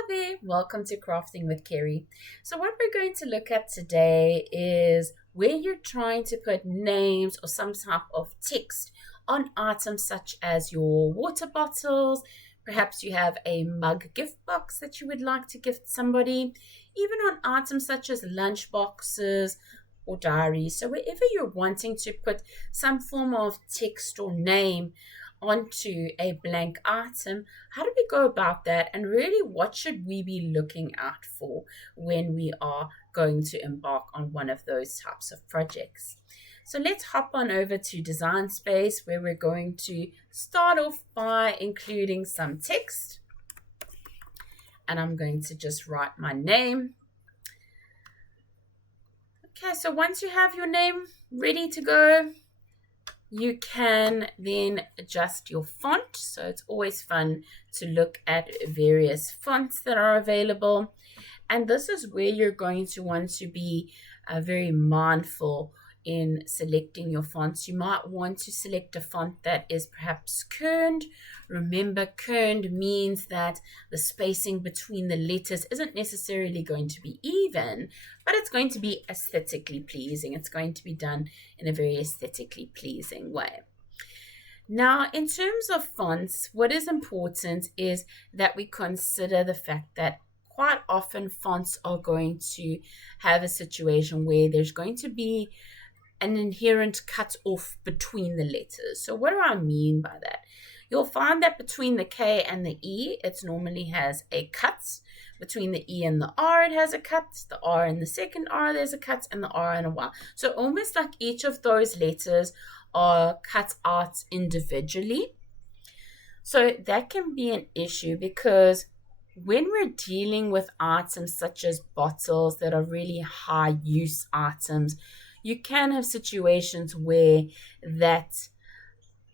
Hi there, welcome to Crafting with Kerry. So, what we're going to look at today is where you're trying to put names or some type of text on items such as your water bottles. Perhaps you have a mug gift box that you would like to gift somebody, even on items such as lunch boxes or diaries. So, wherever you're wanting to put some form of text or name onto a blank item, how do we go about that? And really, what should we be looking out for when we are going to embark on one of those types of projects? So let's hop on over to Design Space, where we're going to start off by including some text. And I'm going to just write my name. Okay, so once you have your name ready to go, you can then adjust your font. So it's always fun to look at various fonts that are available. And this is where you're going to want to be very mindful in selecting your fonts. You might want to select a font that is perhaps kerned. Remember, kerned means that the spacing between the letters isn't necessarily going to be even, but it's going to be aesthetically pleasing. It's going to be done in a very aesthetically pleasing way. Now, in terms of fonts, what is important is that we consider the fact that quite often fonts are going to have a situation where there's going to be an inherent cut off between the letters. So what do I mean by that? You'll find that between the K and the E, it normally has a cut. Between the E and the R, it has a cut. The R and the second R, there's a cut, and the R and a Y. So almost like each of those letters are cut out individually. So that can be an issue because when we're dealing with items such as bottles that are really high use items, you can have situations where that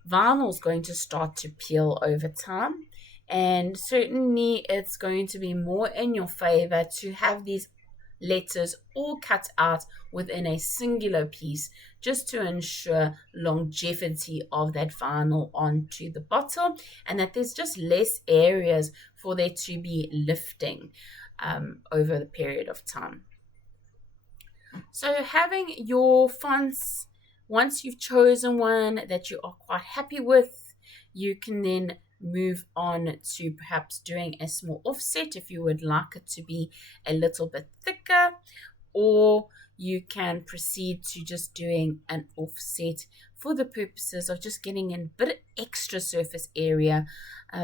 vinyl is going to start to peel over time. And certainly it's going to be more in your favor to have these letters all cut out within a singular piece just to ensure longevity of that vinyl onto the bottle and that there's just less areas for there to be lifting over the period of time. So having your fonts, once you've chosen one that you are quite happy with, you can then move on to perhaps doing a small offset if you would like it to be a little bit thicker, or you can proceed to just doing an offset for the purposes of just getting a bit of extra surface area,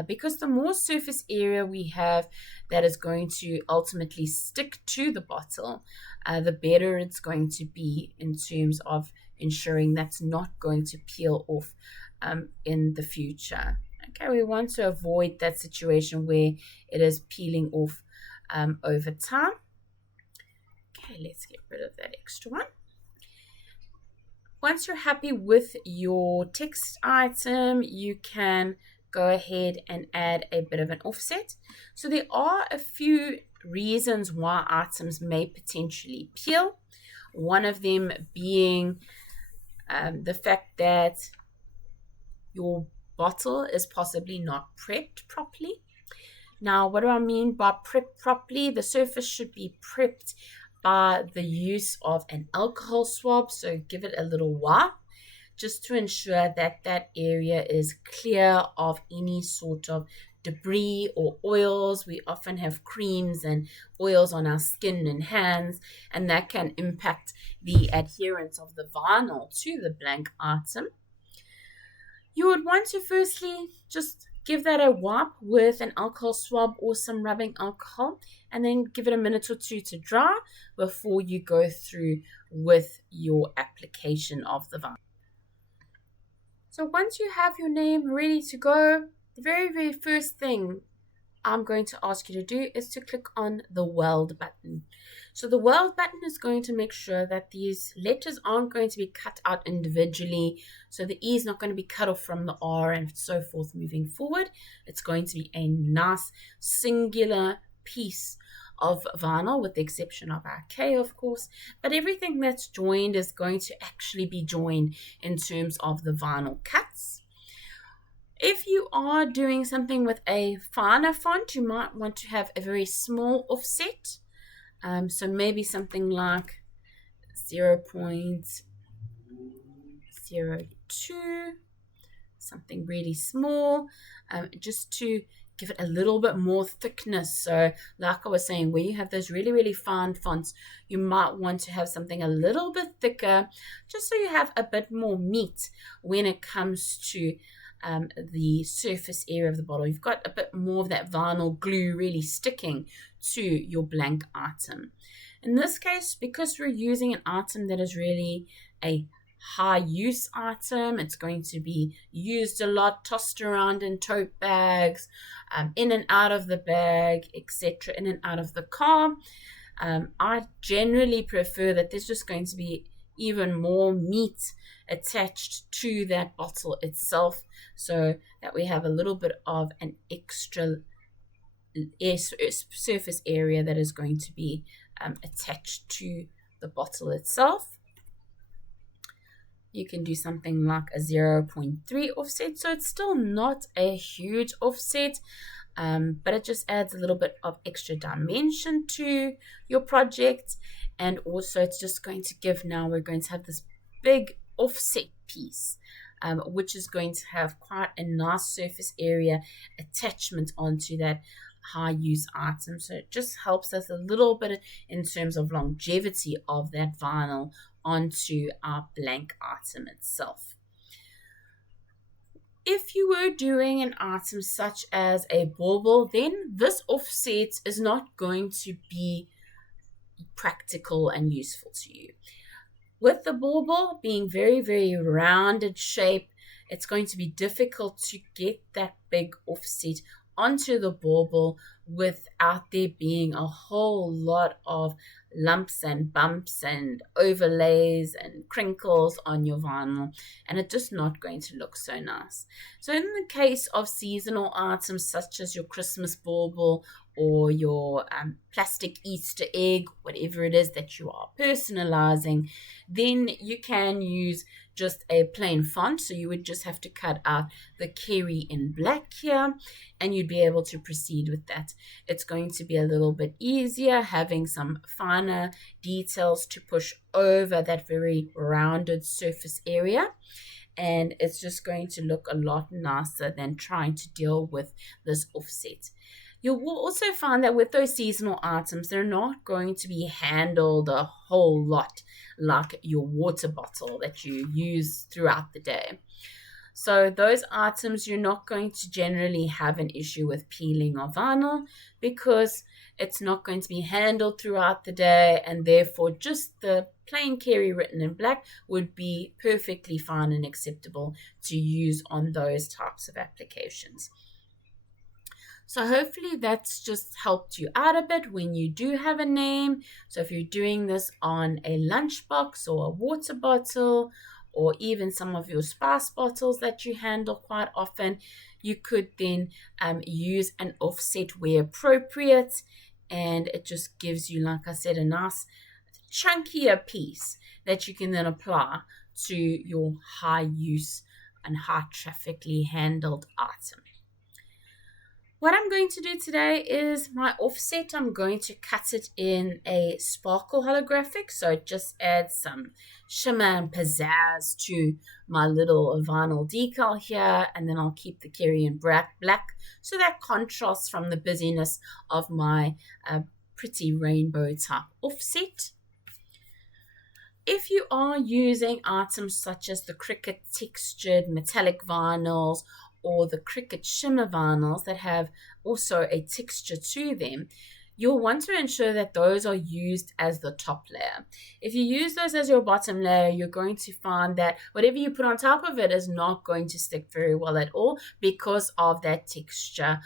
because the more surface area we have that is going to ultimately stick to the bottle, the better it's going to be in terms of ensuring that's not going to peel off in the future. Okay, we want to avoid that situation where it is peeling off over time. Okay, let's get rid of that extra one. Once you're happy with your text item, you can go ahead and add a bit of an offset. So there are a few reasons why items may potentially peel. One of them being the fact that your bottle is possibly not prepped properly. Now, what do I mean by prepped properly? The surface should be prepped by the use of an alcohol swab, so give it a little wipe just to ensure that that area is clear of any sort of debris or oils. We often have creams and oils on our skin and hands, and that can impact the adherence of the vinyl to the blank item. You would want to firstly just give that a wipe with an alcohol swab or some rubbing alcohol, and then give it a minute or two to dry before you go through with your application of the vinyl. So once you have your name ready to go, the very, very first thing I'm going to ask you to do is to click on the weld button. So the weld button is going to make sure that these letters aren't going to be cut out individually. So the E is not going to be cut off from the R and so forth moving forward. It's going to be a nice singular piece of vinyl with the exception of our K, of course. But everything that's joined is going to actually be joined in terms of the vinyl cuts. If you are doing something with a finer font, you might want to have a very small offset. So maybe something like 0.02, something really small, just to give it a little bit more thickness. So like I was saying, where you have those really, really fine fonts, you might want to have something a little bit thicker, just so you have a bit more meat when it comes to the surface area of the bottle. You've got a bit more of that vinyl glue really sticking to your blank item. In this case, because we're using an item that is really a high use item, it's going to be used a lot, tossed around in tote bags, in and out of the bag, etc., in and out of the car. I generally prefer that there's just going to be even more meat attached to that bottle itself, so that we have a little bit of an extra surface area that is going to be attached to the bottle itself. You can do something like a 0.3 offset, so it's still not a huge offset, but it just adds a little bit of extra dimension to your project. And also it's just going to give, now we're going to have this big offset piece, which is going to have quite a nice surface area attachment onto that high use item. So it just helps us a little bit in terms of longevity of that vinyl onto our blank item itself. If you were doing an item such as a bauble, then this offset is not going to be practical and useful to you. With the bauble being very, very rounded shape, it's going to be difficult to get that big offset onto the bauble without there being a whole lot of lumps and bumps and overlays and crinkles on your vinyl, and it's just not going to look so nice. So in the case of seasonal items such as your Christmas bauble or your plastic Easter egg, whatever it is that you are personalizing, then you can use just a plain font. So you would just have to cut out the Kerry in black here, and you'd be able to proceed with that. It's going to be a little bit easier having some finer details to push over that very rounded surface area, and it's just going to look a lot nicer than trying to deal with this offset. You will also find that with those seasonal items, they're not going to be handled a whole lot like your water bottle that you use throughout the day. So those items, you're not going to generally have an issue with peeling or vinyl because it's not going to be handled throughout the day, and therefore just the plain Kerry written in black would be perfectly fine and acceptable to use on those types of applications. So hopefully that's just helped you out a bit when you do have a name. So if you're doing this on a lunchbox or a water bottle, or even some of your spice bottles that you handle quite often, you could then use an offset where appropriate, and it just gives you, like I said, a nice chunkier piece that you can then apply to your high use and high traffically handled item. What I'm going to do today is my offset. I'm going to cut it in a sparkle holographic, so it just adds some shimmer and pizzazz to my little vinyl decal here, and then I'll keep the Kerry in black so that contrasts from the busyness of my pretty rainbow type offset. If you are using items such as the Cricut textured metallic vinyls or the Cricut shimmer vinyls that have also a texture to them, you'll want to ensure that those are used as the top layer. If you use those as your bottom layer, you're going to find that whatever you put on top of it is not going to stick very well at all because of that texture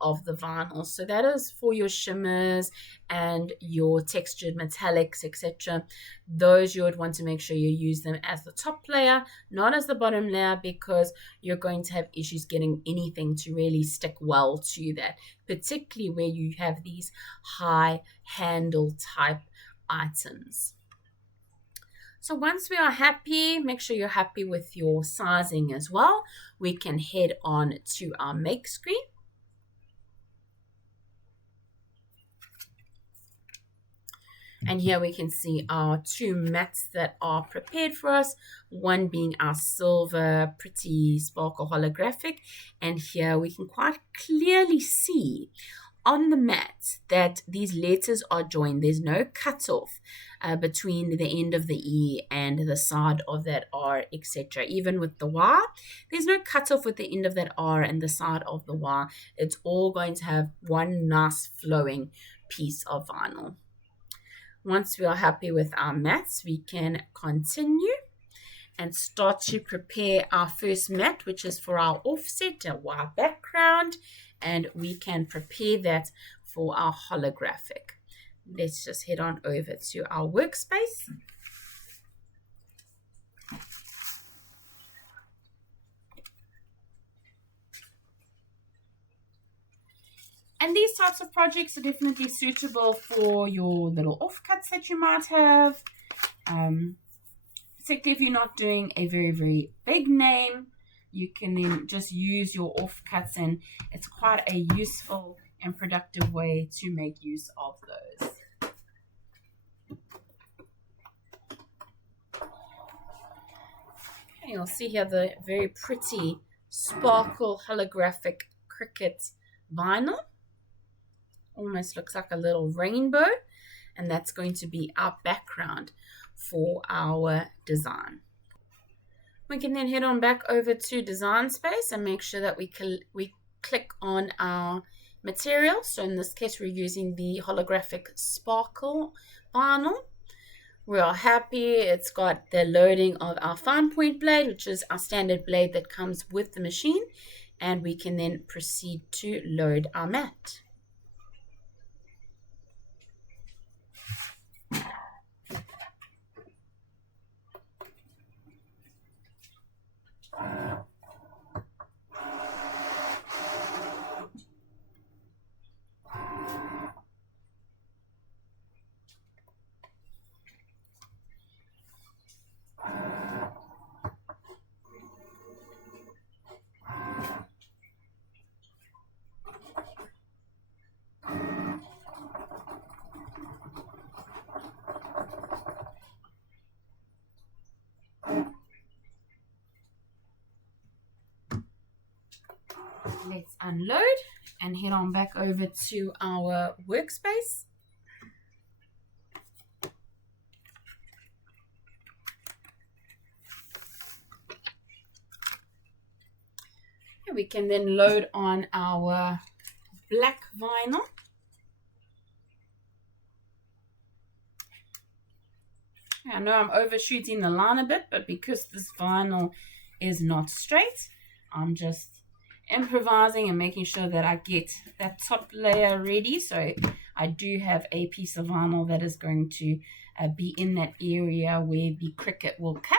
of the vinyl. So that is for your shimmers and your textured metallics, etc. Those you would want to make sure you use them as the top layer, not as the bottom layer, because you're going to have issues getting anything to really stick well to that, particularly where you have these high handle type items. So once we are happy, make sure you're happy with your sizing as well. We can head on to our make screen. And here we can see our two mats that are prepared for us, one being our silver pretty sparkle holographic, and here we can quite clearly see on the mat that these letters are joined. There's no cutoff between the end of the E and the side of that R, etc. Even with the Y, there's no cutoff with the end of that R and the side of the Y. It's all going to have one nice flowing piece of vinyl. Once we are happy with our mats, we can continue and start to prepare our first mat, which is for our offset, a white background, and we can prepare that for our holographic. Let's just head on over to our workspace. And these types of projects are definitely suitable for your little offcuts that you might have. Particularly if you're not doing a very, very big name, you can then just use your offcuts, and it's quite a useful and productive way to make use of those. Okay, you'll see here the very pretty sparkle holographic Cricut vinyl. Almost looks like a little rainbow, and that's going to be our background for our design. We can then head on back over to Design Space and make sure that we click on our material. So in this case, we're using the holographic sparkle vinyl. We are happy. It's got the loading of our fine point blade, which is our standard blade that comes with the machine, and we can then proceed to load our mat. Let's unload and head on back over to our workspace. And we can then load on our black vinyl. I know I'm overshooting the line a bit, but because this vinyl is not straight, I'm just improvising and making sure that I get that top layer ready. So I do have a piece of vinyl that is going to be in that area where the Cricut will cut.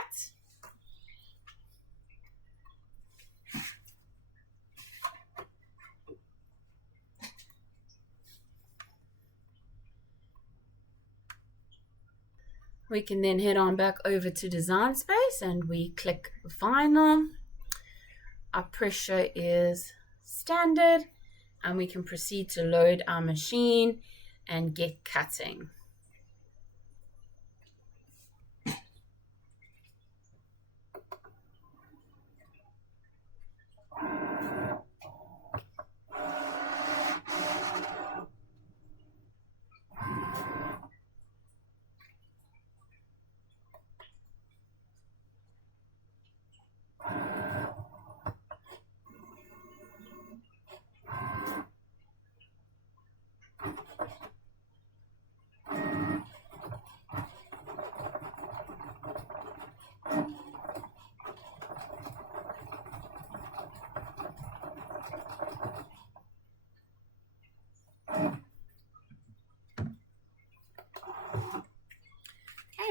We can then head on back over to Design Space and we click vinyl. Our pressure is standard, and we can proceed to load our machine and get cutting.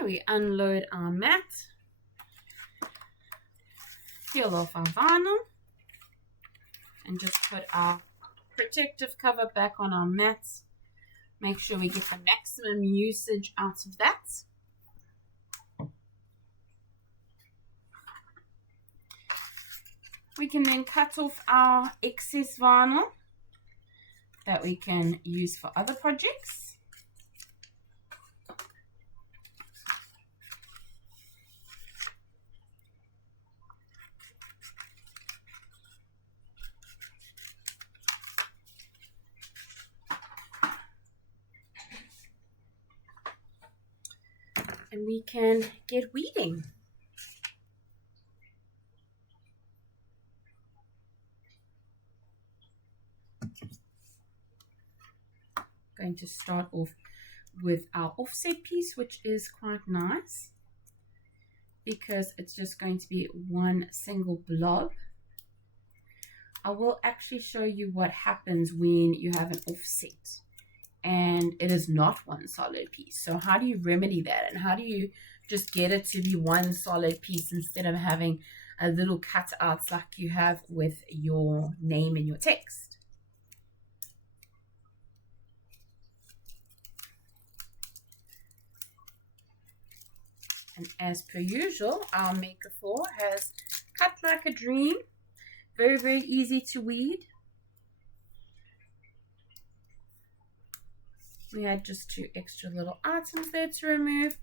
We unload our mat, peel off our vinyl, and just put our protective cover back on our mats. Make sure we get the maximum usage out of that. We can then cut off our excess vinyl that we can use for other projects. And we can get weeding. Going to start off with our offset piece, which is quite nice because it's just going to be one single blob. I will actually show you what happens when you have an offset and it is not one solid piece. So how do you remedy that, and how do you just get it to be one solid piece instead of having a little cutouts like you have with your name and your text? And as per usual, our Maker 4 has cut like a dream. Very, very easy to weed. We had just 2 extra little items there to remove.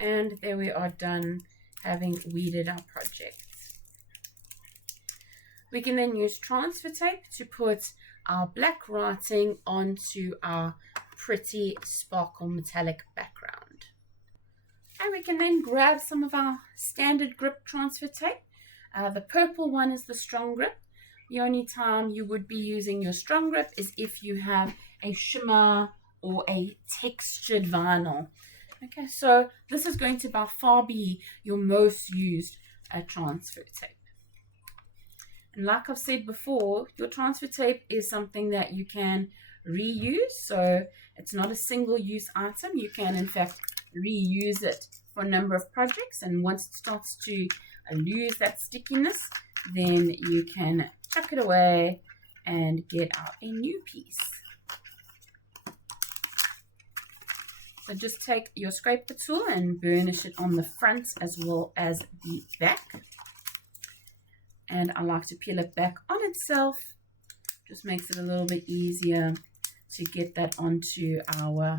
And there we are, done having weeded our project. We can then use transfer tape to put our black writing onto our pretty sparkle metallic background. And we can then grab some of our standard grip transfer tape. The purple one is the strong grip. The only time you would be using your strong grip is if you have a shimmer or a textured vinyl. Okay, so this is going to by far be your most used transfer tape. And like I've said before, your transfer tape is something that you can reuse. So it's not a single use item. You can in fact reuse it for a number of projects, and once it starts to lose that stickiness, then you can chuck it away and get out a new piece. So just take your scraper tool and burnish it on the front as well as the back. And I like to peel it back on itself. Just makes it a little bit easier to get that onto our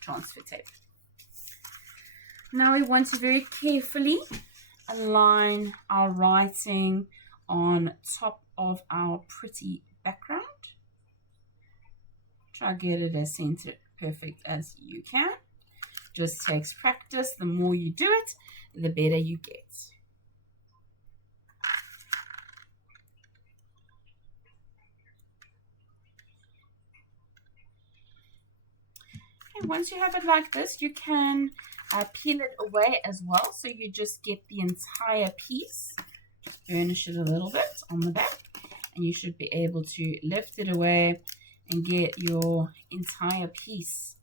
transfer tape. Now we want to very carefully align our writing on top of our pretty background. Try to get it as centered perfect as you can. Just takes practice. The more you do it, the better you get. Once you have it like this, you can peel it away as well, so you just get the entire piece. Just burnish it a little bit on the back, and you should be able to lift it away and get your entire piece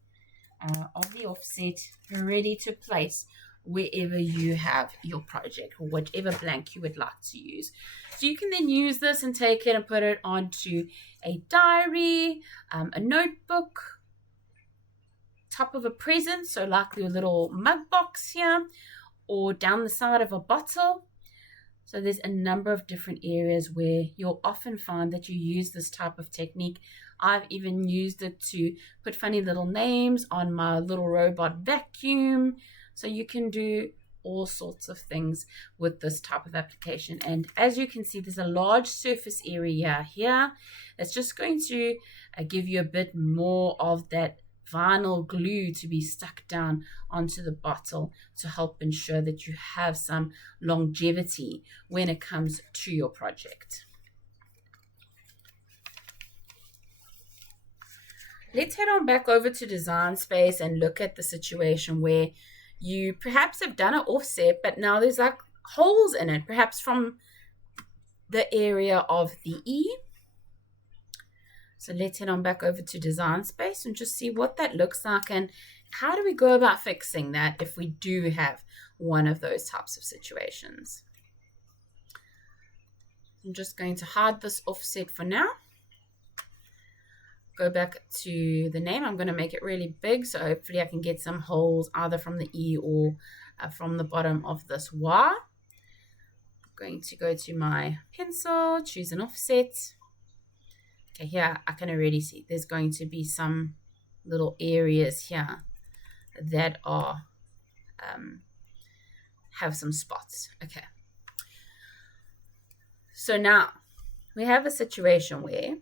of the offset ready to place wherever you have your project or whatever blank you would like to use. So you can then use this and take it and put it onto a diary, a notebook, top of a present, so like your little mug box here, or down the side of a bottle. So there's a number of different areas where you'll often find that you use this type of technique. I've even used it to put funny little names on my little robot vacuum. So you can do all sorts of things with this type of application. And as you can see, there's a large surface area here that's just going to give you a bit more of that vinyl glue to be stuck down onto the bottle to help ensure that you have some longevity when it comes to your project. Let's head on back over to Design Space and look at the situation where you perhaps have done an offset, but now there's like holes in it, perhaps from the area of the E. So let's head on back over to Design Space and just see what that looks like and how do we go about fixing that if we do have one of those types of situations. I'm just going to hide this offset for now. Go back to the name. I'm going to make it really big, so hopefully I can get some holes either from the E or from the bottom of this Y. Going to go to my pencil, choose an offset. Okay, here I can already see there's going to be some little areas here that are have some spots. Okay. So now we have a situation where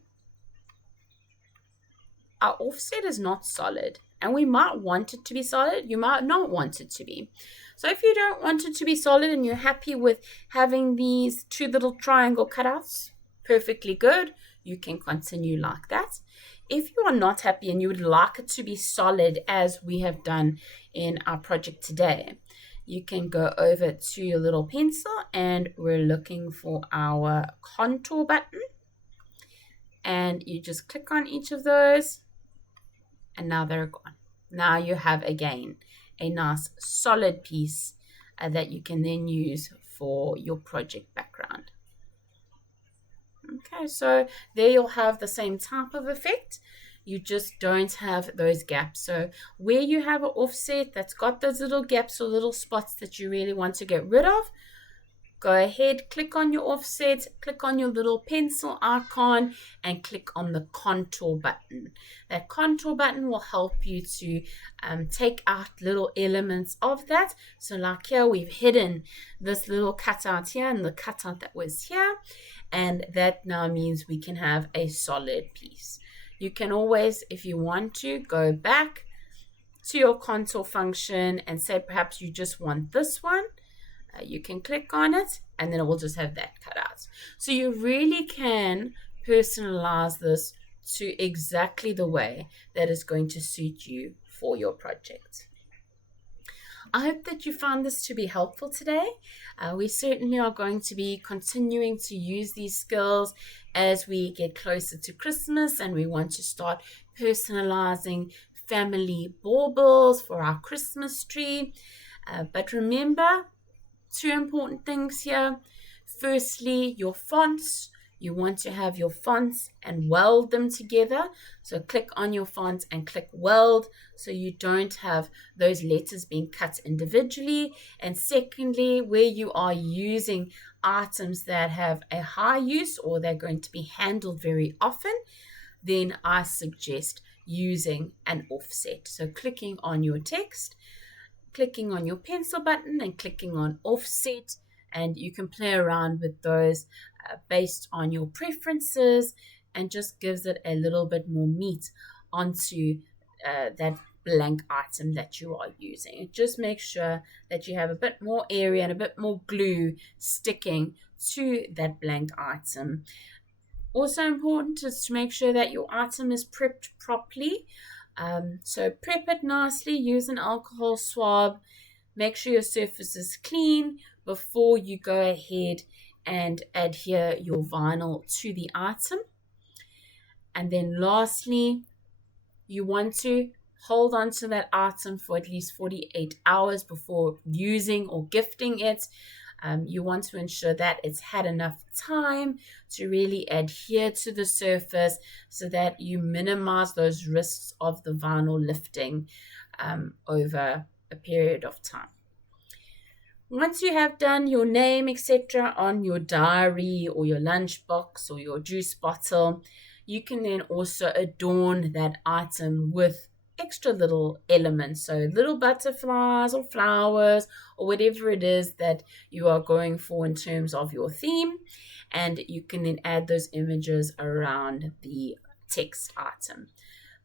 our offset is not solid, and we might want it to be solid. You might not want it to be. So if you don't want it to be solid and you're happy with having these two little triangle cutouts, perfectly good. You can continue like that. If you are not happy and you would like it to be solid as we have done in our project today, you can go over to your little pencil and we're looking for our contour button. And you just click on each of those and now they're gone. Now you have, again, a nice solid piece that you can then use for your project background. Okay, so there you'll have the same type of effect. You just don't have those gaps. So where you have an offset that's got those little gaps or little spots that you really want to get rid of, go ahead, click on your offset, click on your little pencil icon, and click on the contour button. That contour button will help you to take out little elements of that. So like here, we've hidden this little cutout here and the cutout that was here. And that now means we can have a solid piece. You can always, if you want to, go back to your contour function and say perhaps you just want this one. You can click on it and then it will just have that cut out. So you really can personalize this to exactly the way that is going to suit you for your project. I hope that you found this to be helpful today. We certainly are going to be continuing to use these skills as we get closer to Christmas and we want to start personalizing family baubles for our Christmas tree. But remember, two important things here. Firstly, your fonts. You want to have your fonts and weld them together. So click on your font and click weld so you don't have those letters being cut individually. And secondly, where you are using items that have a high use or they're going to be handled very often, then I suggest using an offset. So clicking on your text, clicking on your pencil button and clicking on offset, and you can play around with those based on your preferences and just gives it a little bit more meat onto that blank item that you are using. It just makes sure that you have a bit more area and a bit more glue sticking to that blank item. Also important is to make sure that your item is prepped properly. So prep it nicely, use an alcohol swab, make sure your surface is clean before you go ahead and adhere your vinyl to the item. And then lastly, you want to hold on to that item for at least 48 hours before using or gifting it. You want to ensure that it's had enough time to really adhere to the surface so that you minimize those risks of the vinyl lifting over a period of time. Once you have done your name, etc., on your diary or your lunchbox or your juice bottle, you can then also adorn that item with extra little elements, so little butterflies or flowers or whatever it is that you are going for in terms of your theme, and you can then add those images around the text item.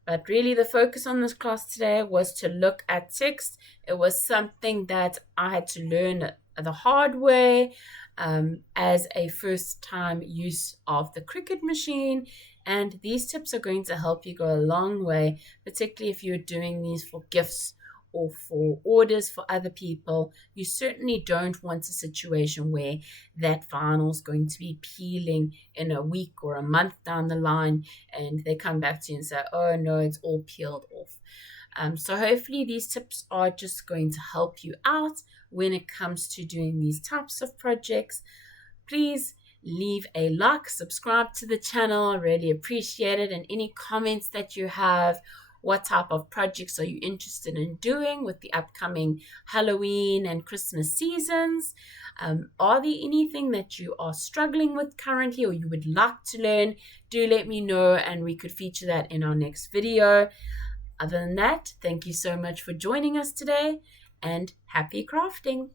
But really the focus on this class today was to look at text. It was something that I had to learn the hard way as a first time use of the Cricut machine. And these tips are going to help you go a long way, particularly if you're doing these for gifts or for orders for other people. You certainly don't want a situation where that vinyl is going to be peeling in a week or a month down the line and they come back to you and say, oh no, it's all peeled off. So hopefully these tips are just going to help you out when it comes to doing these types of projects. Please leave a like, subscribe to the channel. I really appreciate it. And any comments that you have What type of projects are you interested in doing with the upcoming Halloween and Christmas seasons? Are there anything that you are struggling with currently or you would like to learn? Do let me know and we could feature that in our next video. Other than that, thank you so much for joining us today and happy crafting.